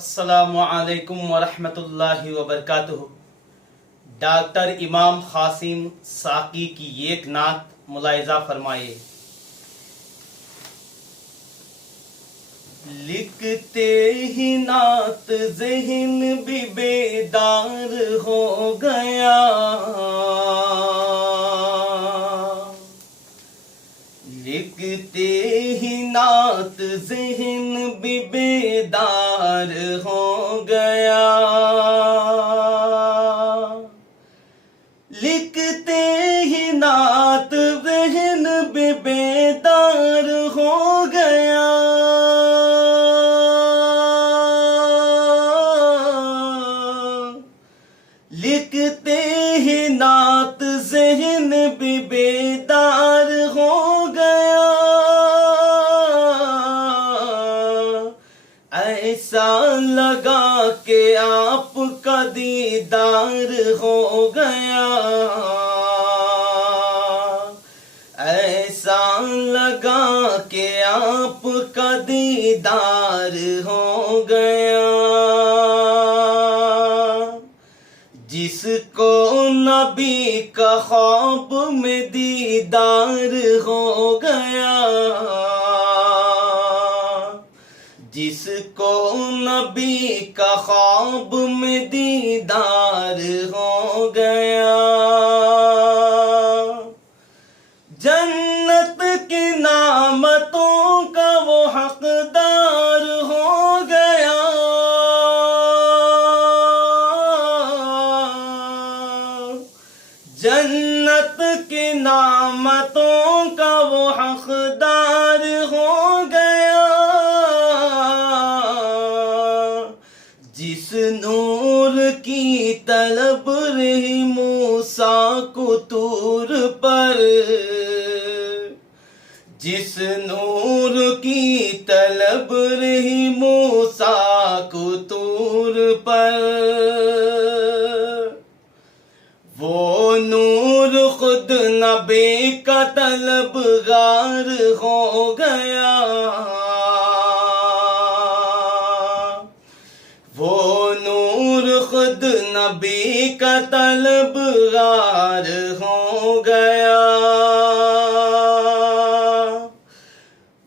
अस्सलामुअलैकुम वरहमतुल्लाहि वबरकातुहू। डॉक्टर इमाम क़ासिम साकी की एक नात मुलाहिज़ा फरमाइए। लिखते ही नात ज़हन भी बेदार हो गया, लिखते ही नात ज़हन भी बेदार हो गया, लिखते ही नात ज़हन भी बेदार हो गया। लिखते ही नात ज़हन भी बेदार हो गया, ऐसा लगा कि आपका दीदार हो गया, ऐसा लगा कि आपका दीदार हो गया। जिसको नबी का ख्वाब में दीदार हो गया, जिसको नबी का ख्वाब में दीदार हो गया, जन्नत की नामतों का वो हकदार हो गया। जन्नत की नामतों का वो हकदार हो गया। जिस नूर की तलब रही मूसा को तूर पर, जिस नूर की तलब रही मूसा को तूर पर, वो नूर खुद नबी का तलबगार हो गया, वो नूर खुद नबी का तलबगार हो गया,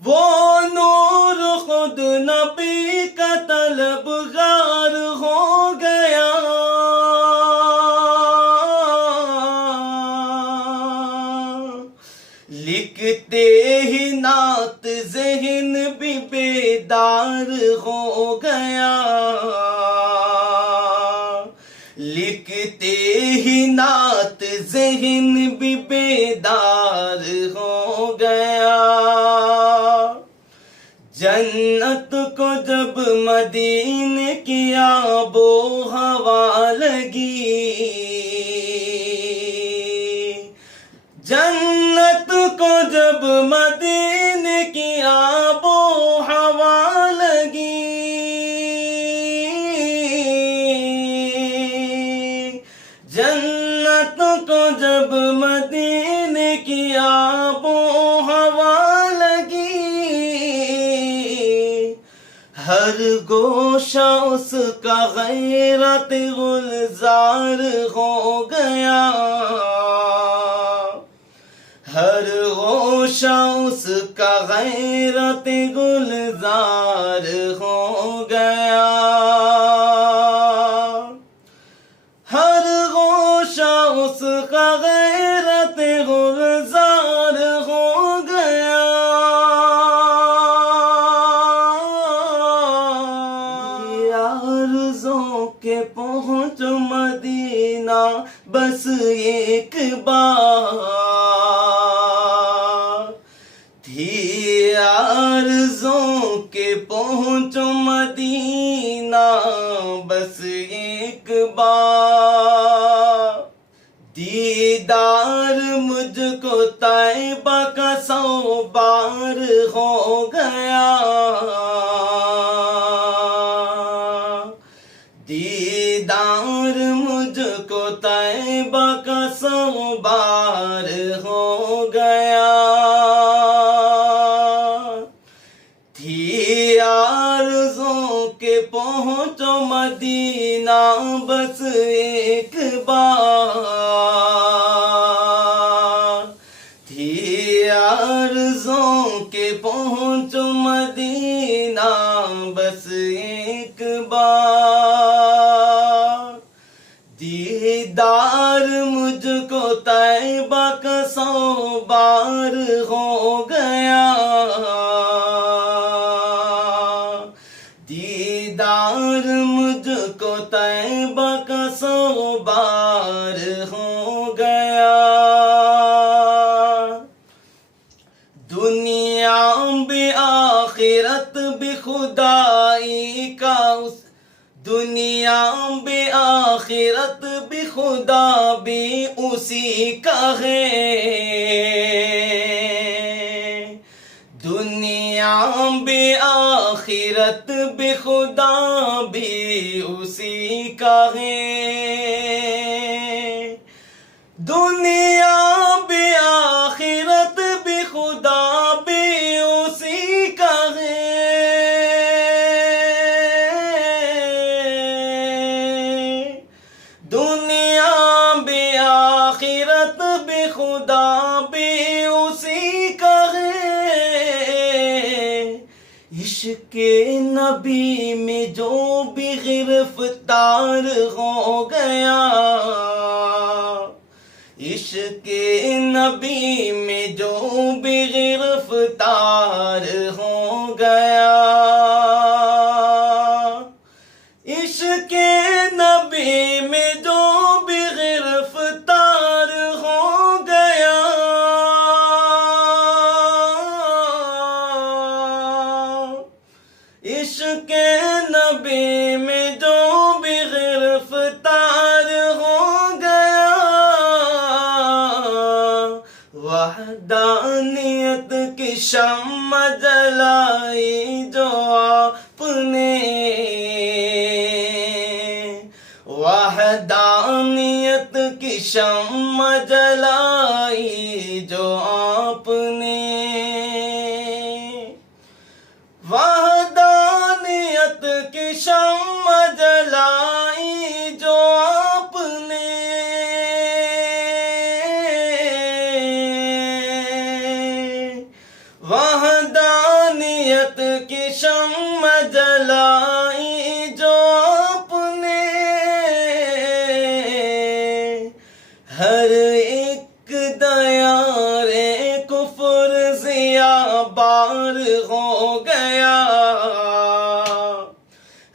वो नूर खुद नबी का तलबगार हो गया। लिखते ही नात ज़हन भी बेदार हो गया, लिखते ही नात ज़हन भी बेदार हो गया। जन्नत को जब मदीने की आबो हवा लगी, जन्नत को जब मदीने की आबो हवा लगी, जन्नत को जब मदीने की आबो हवा लगी, हर गोशा उसका गैरत गुलजार हो गया, हर गोशा उसका गैरत गुलजार हो गया, हर गोशा उसका गैरत गुलजार हो गया। आरज़ों के पहुँचो मदीना बस एक बार, थी आरज़ों के पहुँचो मदीना बस एक बार, दीदार मुझको तैबा का 100 बार हो गया, दीदार मुझको तैबा का 100 बार हो गया। थी आरज़ों के के पहुँचो मदीना बस एक बार, थी आरज़ों के पहुँचो मदीना बस एक बार, दीदार मुझको तैबा का 100 बार हो गया, दीदार मुझको तैबा का 100 बार हो गया। दुनिया भी आखिरत भी खुदाई का दुनिया भी आखिरत भी खुदा भी उसी का है, दुनिया भी आखिरत भी खुदा भी उसी का है, दुनिया भी आखिरत भी खुदा भी उसी का है, दुनिया भी आखिरत भी खुदा भी उसी का है। इश्क़े नबी में जो भी गिरफ्तार हो गया, इश्क़े नबी में जो भी गिरफ्तार हो गया, इश्क़े नबी में जो भी गिरफ्तार हो गया, इश्क़े नबी में जो भी गिरफ्तार हो गया, वहदानियत की शम्मा जलाई जो आपने, वहदानियत की शम्मा जलाई जो आपने, वहदानियत की शम्मा जलाई जो आपने, वहदानियत की शम्मा जलाई जो आपने, हर एक दयारे कुफर ज़िया बार हो गया,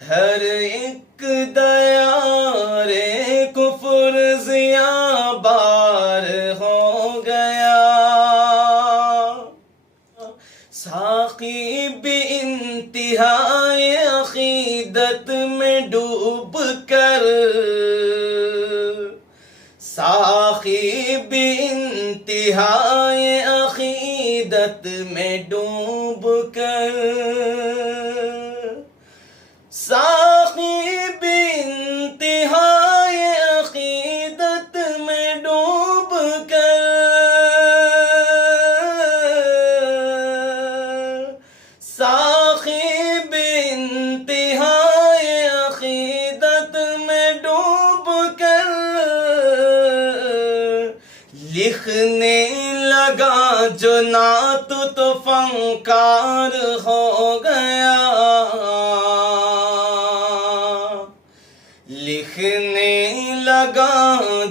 हर एक दयारे कुफर ज़िया बार हो गया। साक़ी भी इंतिहाए अक़ीदत में डूब कर, साक़ी भी इंतिहाए अक़ीदत में डूब कर, साक़ी भी इंतिहाए अक़ीदत में डूब कर, साक़ी भी इंतिहाए अक़ीदत में डूब कर, लिखने लगा जो नात तो फंकार हो गया, लिखने लगा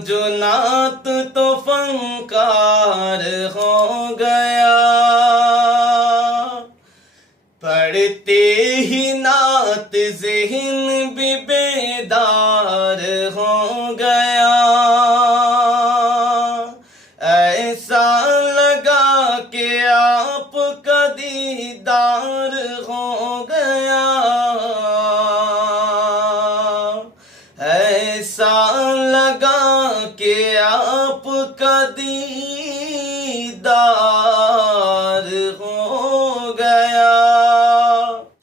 जो नात तो फंकार हो गया, पढ़ते ही नात ज़हन भी बेदार हो गया, ऐसा लगा कि आपका दीदार हो गया, ऐसा लगा कि आपका दीदार